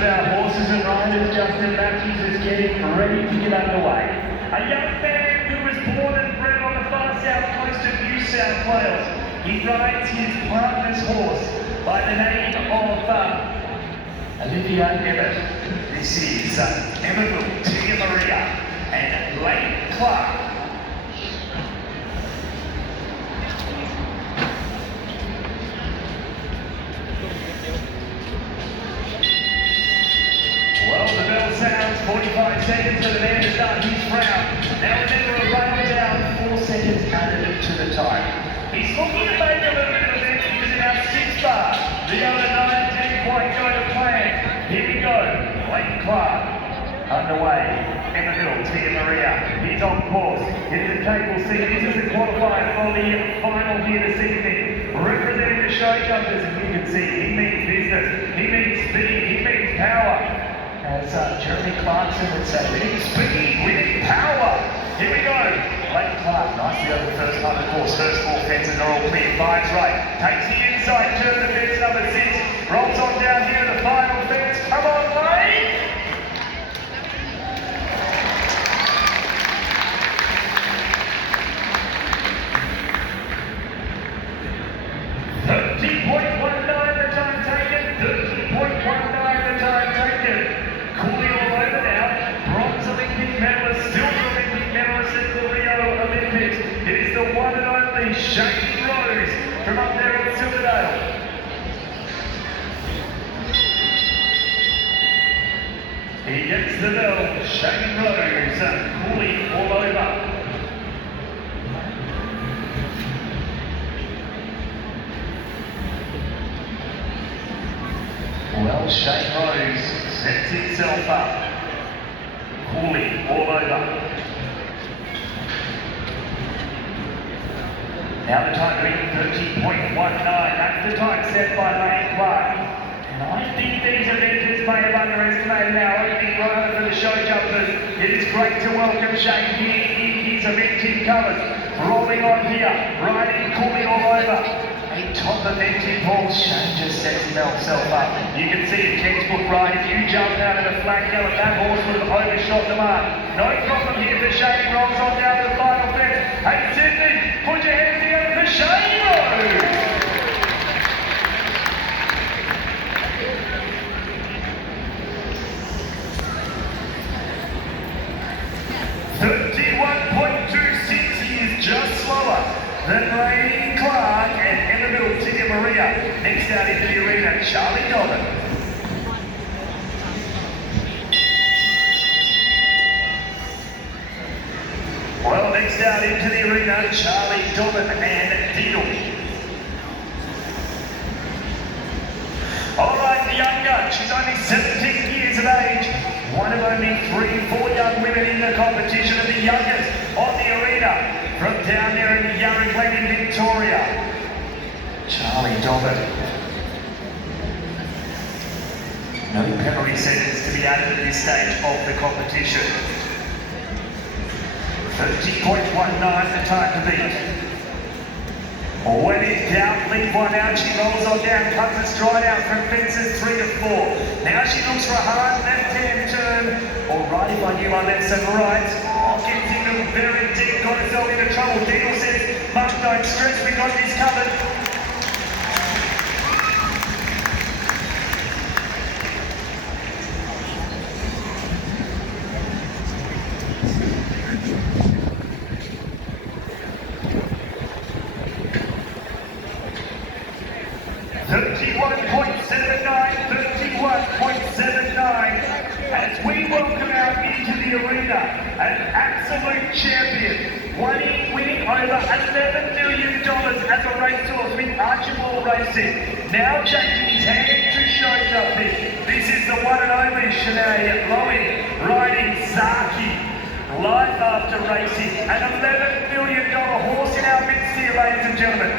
of our horses and riders, Justin Matthews, is getting ready to get underway. A young man who was born and bred on the far south coast of New South Wales. He rides his partner's horse by the name of Olivia Emmett. This is Emmett Tia Maria and Lane Clark. Well, the bell sounds, 45 seconds for the man to start his round. Now remember, a rail down, 4 seconds added to the time. He's looking to make a little bit of it using our 6 bar. The other 9 didn't quite go to plan. Here we go, Lane Clark underway. In the middle, Tia Maria. He's on course. It is a tape we'll see. This is the qualifier for the final here this evening. Representing the show jumpers, and you can see he means business, he means speed, he means power. As Jeremy Clarkson would say, we need speed, we need power. Here we go. Lane Clark, nicely over the first part of the course. First 4 fences are all clear. Finds right. Takes the inside turn of fence number 6. Rolls on down here to the final fence. Come on, Lane. One and only Shane Rose from up there in Silverdale. He gets the bell. Shane Rose cooling all over. Well, Shane Rose sets himself up. Cooling all over. Now the time being 30.19, that's the time set by Lane Clark. And I think these eventers may have underestimated our opening rider for the show jumpers. It is great to welcome Shane here in his event team colours. Rolling on here, riding, cooling all over. A top event team horse, Shane just sets himself up. You can see a textbook ride. If you jump out of the flank gallop, that horse would have overshot the mark. No problem here for Shane. Rolls on down to the final fence. Hey Sydney, put your hands together for Shane Rose. He is just slower than Lane Clark and in the middle, Tia Maria. Next out into the arena, Charlie Dobbin. Well, next out into the arena, Charlie Dobbin and Deal. All right, the young gun, she's only 17 years of age. One of only 4 young women in the competition, and the youngest on the arena from down there in the Yarra Glen in Victoria. Charlie Dobbin. No penalty sentence to be added at this stage of the competition. 30.19 the time to beat. When in doubt, leave one out. She rolls on down, cuts a stride out from fences 3 to 4. Now she looks for a hard left-hand turn. Alright, if I knew my lefts and rights. Oh, gets into very deep, got herself into trouble. Deagle says, Mark, don't stress, we got this covered. As we welcome out into the arena, an absolute champion, winning over $11 million as a racehorse with Archibald Racing. Now changing his hand to show jumping. This is the one and only Shanae Lowy riding Zaki. Life after racing, an $11 million horse in our midst here, ladies and gentlemen.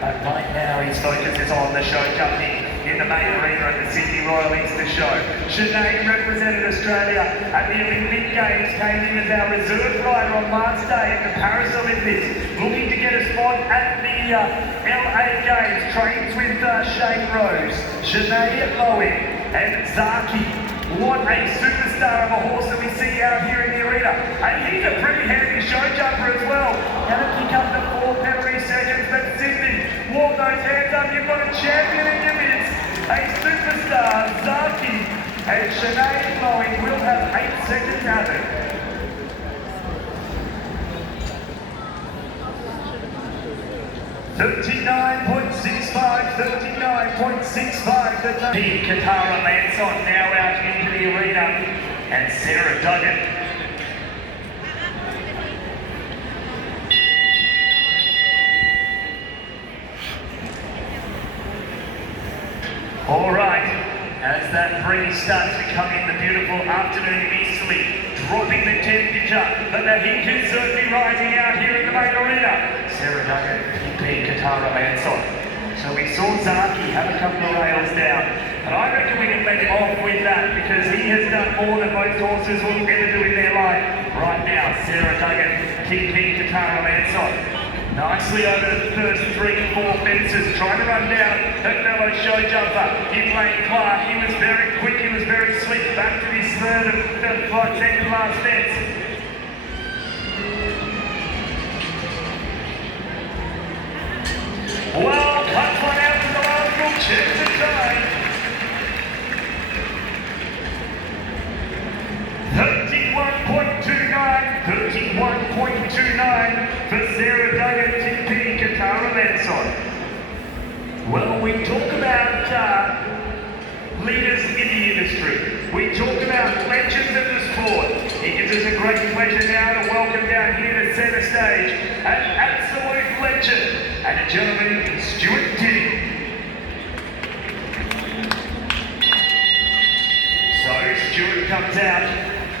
But right now his focus is on the show jumping in the main arena at the Sydney Royal Easter Show. Sinead represented Australia at the Olympic Games, came in as our reserve rider on last day at the Paris Olympics, looking to get a spot at the LA Games, trains with Shane Rose, Sinead Lowy and Zaki. What a superstar of a horse that we see out here in the arena. And he's a pretty handy show jumper as well. Gonna kick up the 4 penalty seconds, but Sydney, warm those hands up. You've got a champion in your midst. A superstar, Zaki, and Sinead Lowy will have 8 seconds out of it. 39.65, 39.65. The Katara Lanson now out into the arena, and Sarah Duggan. All right, as that breeze starts to come in, the beautiful afternoon easterly, dropping the temperature, but the heat is certainly rising out here in the main arena. Sarah Duggan, PP Katara Lanson. So we saw Zaki have a couple of rails down, and I reckon we can let him off with that because he has done more than most horses will ever do in their life. Right now, Sarah Duggan, PP Katara Lanson. Nicely over the first 3-4 fences, trying to run down that fellow show jumper in Lane Clark. He was very quick, he was very slick, back to his third and second last fence. Well, cuts one out to the last group, checks the time. 31.29 for Sarah Duggan, TP Katara Lanson. Well, we talk about leaders in the industry. We talk about legends of the sport. It gives us a great pleasure now to welcome down here to centre stage an absolute legend and a gentleman, Stuart Tinney. So Stuart comes out.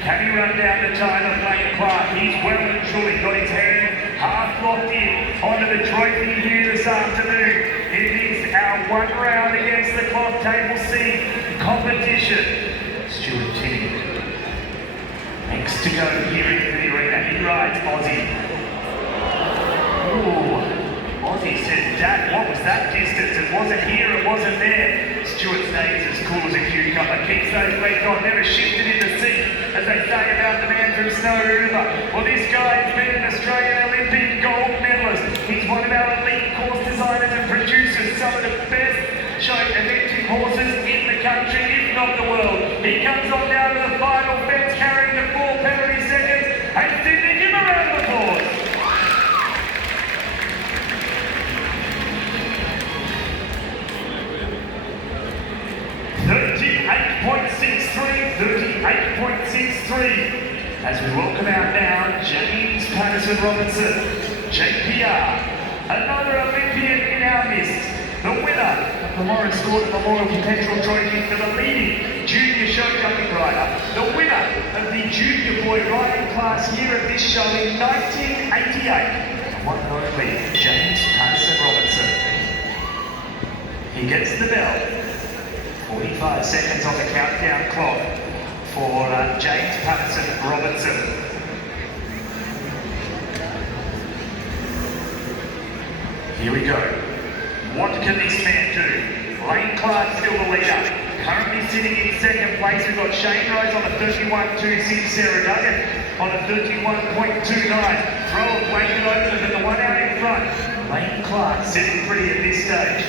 Can he run down the time of Lane Clark? He's well and truly got his hand half locked in onto the trophy here this afternoon. It is our 1 round against the clock table C competition. Stuart Tinney. Next to go here into the arena, he rides Aussie. Ooh, Aussie says, Dad, what was that distance? It wasn't here, it wasn't there. Stuart stays as cool as a cucumber, keeps those legs on, never shifted in the seat, as they say about the man from Snow River. Well, this guy has been an Australian Olympic gold medalist. He's one of our elite course designers and producers, some of the best show eventing horses in the country, if not the world. He comes on down to the final fence carrying the 4 penalty seconds, and Sydney, give him a round of applause. 38.63, as we welcome out now James Patterson Robinson, JPR, another Olympian in our midst, the winner of the Morris Gordon Memorial Perpetual Trophy for the leading junior show jumping rider, the winner of the junior boy riding class here at this show in 1988, the one and only James Patterson Robinson. He gets the bell. 45 seconds on the countdown clock for James Patterson Robinson. Here we go. What can this man do? Lane Clark still the leader. Currently sitting in second place. We've got Shane Rose on the 31.26, Sarah Duggan on the 31.29. Throw a blanket over to the one out in front. Lane Clark sitting pretty at this stage.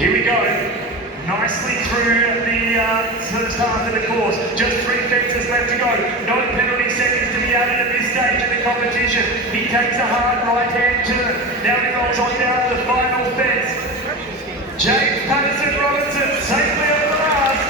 Here we go, nicely through the first half of the course. Just 3 fences left to go. No penalty seconds to be added at this stage of the competition. He takes a hard right-hand turn. Now he rolls on down to the final fence. James Patterson Robinson safely over the last.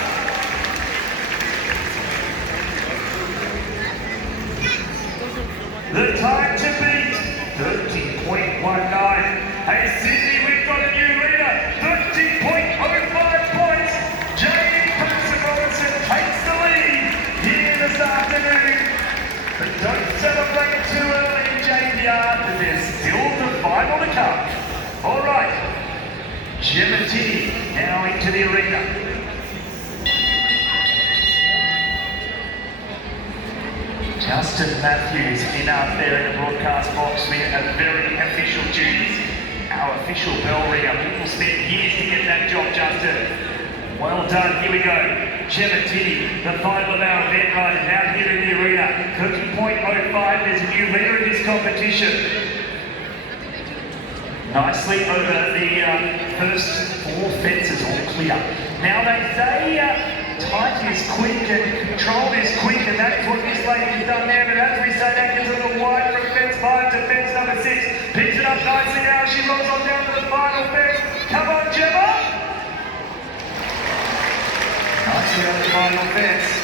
The time to beat, 30.19. Hey Sydney, we've got a new leader, 30.05 points. James Patterson Robinson takes the lead here this afternoon. But don't celebrate too early, JPR, because there's still the final to come. All right, Gemma Tinney now into the arena. Justin Matthews in up there in the broadcast box with a very official duties. Our official bell ringer. People spent years to get that job, Justin. Well done. Here we go. Gemma Tiddy, the final of our event ride, is out here in the arena. 30.05. There's a new leader in this competition. Nicely over the first 4 fences, all clear. Now they say tight is quick and control is quick, and that is what this lady has done there. But as we say, that gives a little wide from fence 5 to fence number 6. Picks it up nicely now. She rolls on down to the final fence. Come on, Gemma! Nicely on the final fence.